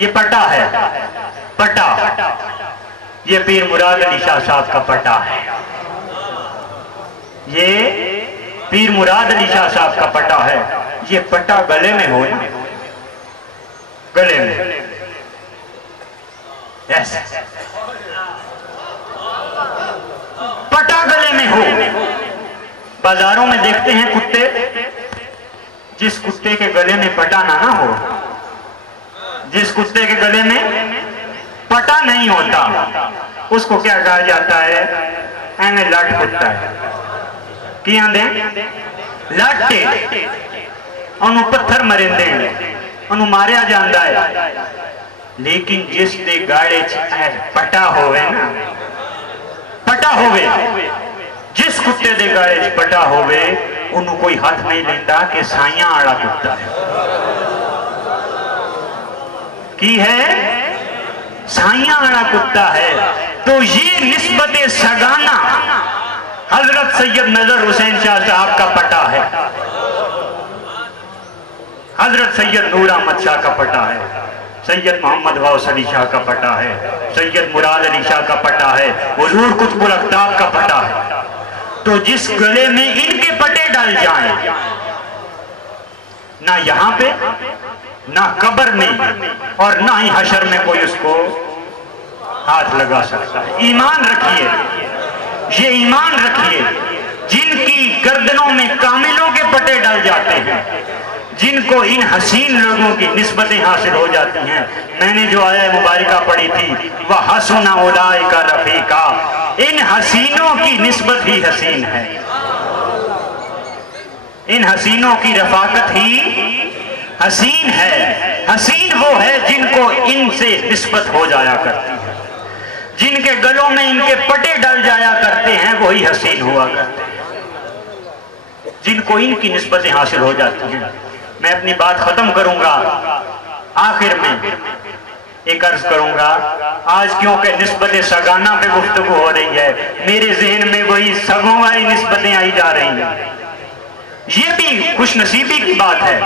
ये पटा है, पटा, ये पीर मुराद अली शाह साहब का पटा है। ये पीर मुराद अली शाह साहब का पटा है। ये पटा गले में हो, गले में, यस, पटा गले में हो। बाजारों में देखते हैं कुत्ते, जिस कुत्ते के गले में पटा ना हो, जिस कुत्ते के गले में पटा नहीं होता, उसको क्या कहा जाता है? एने लट कुत्ता है, की आंदे लाटे, उन्होंने पत्थर मरेंदे, उन्होंने मारिया जाता है। लेकिन जिस दे गाड़े पटा होवे ना, पटा होवे, जिस कुत्ते दे गाड़े पटा होवे, उन्होंने कोई हाथ नहीं लेता कि साइया आला कुत्ता है, की है साइया आला कुत्ता है। तो ये निस्बत सगाना हजरत सैयद नजर हुसैन शाह साहब का पटा है, हजरत सैयद नूर अहमद शाह का पटा है, सैयद मोहम्मद गौस अली शाह का पटा है, सैयद मुराद अली शाह का पटा है, हुजूर कुतुबुल अक़ताब का पटा है। तो जिस गले में इनके पटे डल जाएं, ना यहां पे, ना कब्र में, और ना ही हशर में कोई उसको हाथ लगा सकता है। ईमान रखिए, ये ईमान रखिए, जिनकी गर्दनों में कामिलों के पटे डल जाते हैं, जिनको इन हसीन लोगों की निस्बतें हासिल हो जाती हैं। मैंने जो आया मुबारका पढ़ी थी, वह हसना उलाइका रफीका, इन हसीनों की निस्बत ही हसीन है, इन हसीनों की रफाकत ही हसीन है। हसीन वो है जिनको इनसे निस्बत हो जाया करती है, जिनके गलों में इनके पटे डल जाया करते हैं, वही हसीन हुआ करते हैं, जिनको इनकी निस्बतें हासिल हो जाती हैं। मैं अपनी बात खत्म करूंगा, आखिर में एक अर्ज करूंगा। आज क्योंकि निस्बत सगाना पे गुफ्तगू हो रही है, मेरे जहन में वही सगों वाली निस्बतें आई जा रही हैं। ये भी खुशनसीबी की बात है,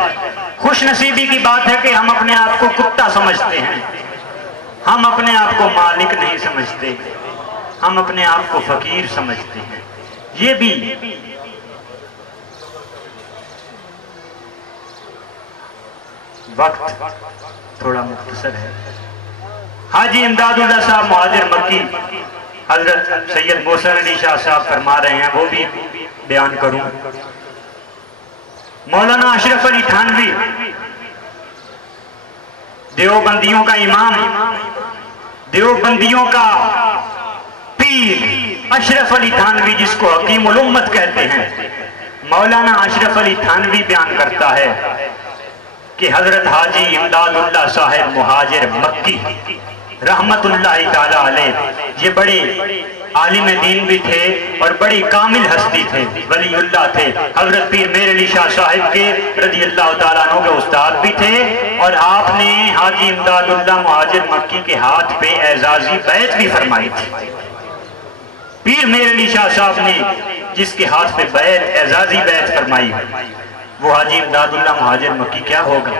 खुशनसीबी की बात है कि हम अपने आप को कुत्ता समझते हैं, हम अपने आप को मालिक नहीं समझते, हम अपने आप को फकीर समझते हैं। ये भी वक्त थोड़ा मुख्तसर है। हाजी इमदादुल्लाह साहब मुहाजिर मक्की, हजरत सैयद मोहसिन अली शाह साहब फरमा रहे हैं, वो भी बयान करूं। मौलाना अशरफ अली थानवी, देवबंदियों का इमाम, देवबंदियों का पीर अशरफ अली थानवी, जिसको हकीमुल उम्मत कहते हैं, मौलाना अशरफ अली थानवी बयान करता है कि हजरत हाजी इमदादुल्लाह साहिब मुहाजिर मक्की रहमतुल्लाहि ताला अलैह, ये बड़े आलिम दीन भी थे और बड़ी कामिल हस्ती थे, वलीउल्लाह थे। हजरत पीर मेर अली शाह साहिब के रज़ियल्लाहु ताला अन्हु के उस्ताद भी थे, और आपने हाजी इमदादुल्लाह मुहाजिर मक्की के हाथ पे एजाजी बैत भी फरमाई थी। पीर मेर अली शाह साहब ने जिसके हाथ पे बैत, एजाजी बैत फरमाई, वो हाजी इमदादुल्लाह मुहाजिर मक्की क्या होगा?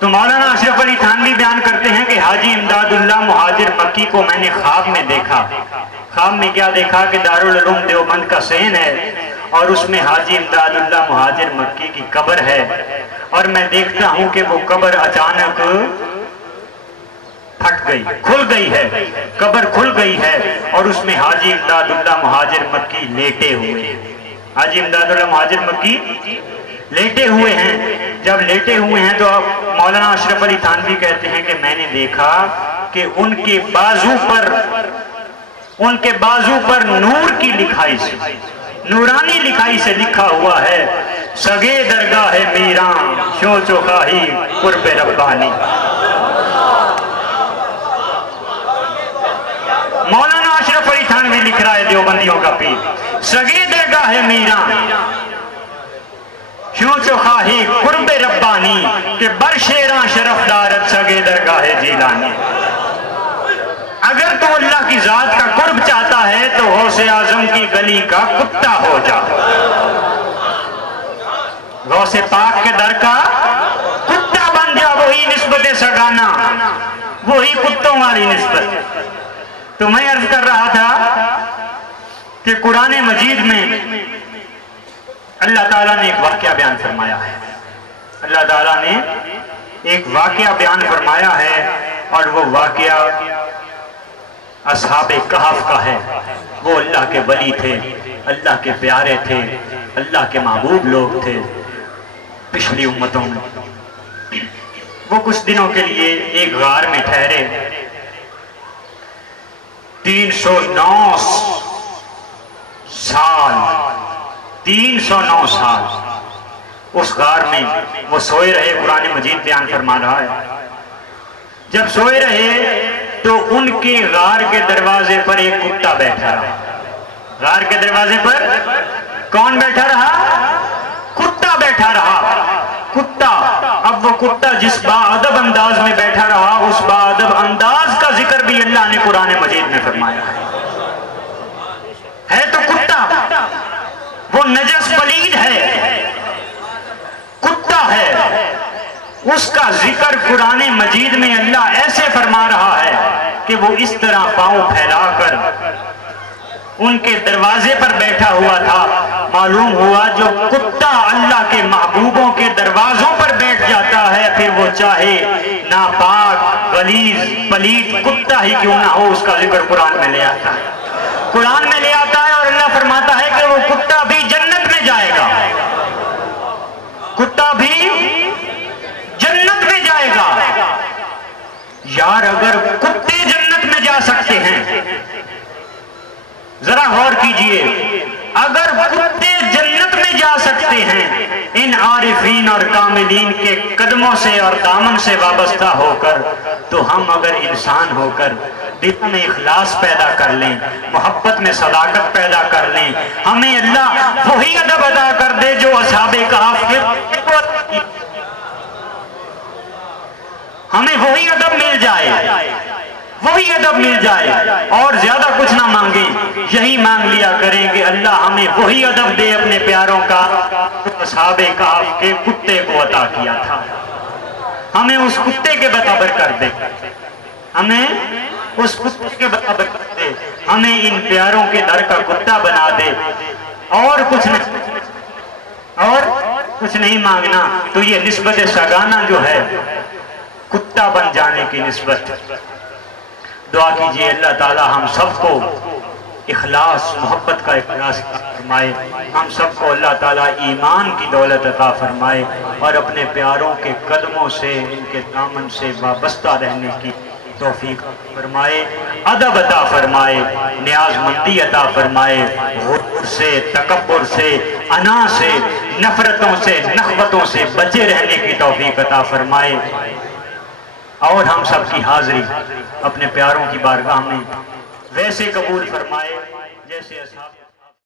तो मौलाना अशरफ अली थानवी बयान करते हैं कि हाजी इमदादुल्लाह मुहाजिर मक्की को मैंने ख्वाब में देखा। ख्वाब में क्या देखा कि दारुल उलूम देवबंद का सहन है और उसमें हाजी इमदादुल्लाह मुहाजिर मक्की की कब्र है, और मैं देखता हूं कि वो कब्र अचानक फट गई, खुल गई है, कब्र खुल गई है, और उसमें हाजी इमदादुल्लाह मुहाजिर मक्की लेटे हुए हैं। हाजी इमदादुल्लाह मुहाजिर मक्की लेटे हुए हैं। जब लेटे हुए हैं तो अब मौलाना अशरफ अली थानवी कहते हैं कि मैंने देखा कि उनके बाजू पर नूर की लिखाई से, नूरानी लिखाई से लिखा हुआ है, सगे दरगाह मीरा शो चोखाही कुर्बे रब्बानी। मौलाना अशरफ अली थानवी लिख रहा है, देवबंदियों का पीर, सगे दरगाह मीरा शो चोखाही कुर्बे रब्बानी के बरशेरा शरफदारत सगे दरगाह जीलानी। अगर तो अल्लाह की जात का कुर्ब चाहता है तो गौसे आजम की गली का कुत्ता हो जा, गौसे पाक के दर का कुत्ता बन जा, वही निस्बत निस्बत सगाना, वही कुत्तों वाली निस्बत। तो मैं अर्ज कर रहा था कि कुरान मजीद में अल्लाह ताला ने एक वाकया बयान फरमाया है। अल्लाह ताला ने एक वाकया बयान फरमाया है और वो वाकया असहाबे कहफ का है। वो अल्लाह के वली थे, अल्लाह के प्यारे थे, अल्लाह के महबूब लोग थे पिछली उम्मतों में। वो कुछ दिनों के लिए एक गार में ठहरे। 309 साल उस गार में वो सोए रहे। कुरान मजीद बयान फरमा रहा है, जब सोए रहे तो उनके गार के दरवाजे पर एक कुत्ता बैठा रहा। गार के दरवाजे पर कौन बैठा रहा? कुत्ता बैठा रहा। कुत्ता, अब वो कुत्ता जिस बाअदब अंदाज में बैठा रहा, उस बाअदब अंदाज का जिक्र भी अल्लाह ने कुरान मजीद में फरमाया है तो कुत्ता, वो नजस पलीद है, कुत्ता है। उसका जिक्र कुरान मजीद में अल्लाह ऐसे फरमा रहा है कि वो इस तरह पांव फैलाकर उनके दरवाजे पर बैठा हुआ था। मालूम हुआ जो कुत्ता अल्लाह के महबूबों के दरवाजों पर बैठ जाता है, फिर वो चाहे नापाक, गलीज, पलीद कुत्ता ही क्यों ना हो, उसका जिक्र कुरान में ले आता है। कुरान में ले आता है और अल्लाह फरमाता है कि वो कुत्ता भी जन्नत में जाएगा। कुत्ता भी जन्नत में जाएगा। यार, अगर कुत्ते जन्नत में जा सकते हैं, जरा गौर कीजिए, अगर कुत्ते जन्नत में जा सकते हैं इन आरिफीन और कामिलीन के कदमों से और दामन से वाबस्ता होकर, तो हम अगर इंसान होकर दिल में इखलास पैदा कर लें, मोहब्बत में सदाकत पैदा कर लें, हमें अल्लाह वही अदब अदा कर दे जो असहाबे कहफ के, हमें वही अदब मिल जाए, वही अदब मिल जाए और ज्यादा कुछ ना मांगे। यही मांग लिया करें कि अल्लाह हमें वही अदब दे अपने प्यारों का असहाबे कहफ के कुत्ते को अता किया था। हमें उस कुत्ते के बराबर कर दे, हमें उस कुत्ते के बराबर कर दे, हमें इन प्यारों के दर का कुत्ता बना दे। और कुछ नहीं, और कुछ नहीं मांगना। तो ये निस्बत सगाना जो है, कुत्ता बन जाने की निस्बत। दुआ कीजिए अल्लाह ताला हम सबको इखलास, मोहब्बत का इखलास फरमाए। हम सबको अल्लाह ताला ईमान की दौलत अता फरमाए और अपने प्यारों के कदमों से, इनके दामन से वाबस्ता रहने की तौफीक फरमाए, अदब अता फरमाए, न्याजमंदी अता फरमाए, गुरूर से, तकब्बुर से, अना से, नफरतों से, नखवतों से बचे रहने की तौफीक अता फरमाए और हम सब की हाजिरी अपने प्यारों की बारगाह में वैसे कबूल फरमाए जैसे असहाब